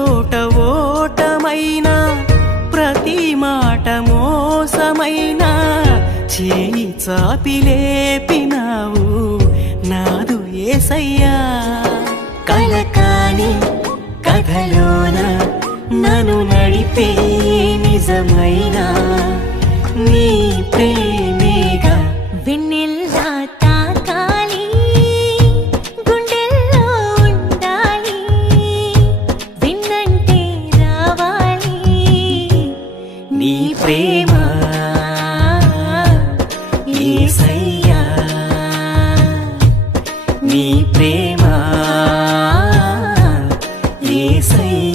చోట ఓటమైనా ప్రతి మాట మోసమైనా చేయి చాపి లేపినావు నాదు యేసయ్యా. కలకాని కథలోన నన్ను నడిపే నిజమైన నీ ప్రేమేగా. వెన్నెల్లా తాకాలి గుండెల్లో ఉండాలి విన్నంటే రావాలి నీ ప్రేమ యేసయ్యా, నీ ప్రేమ యేసయ్యా.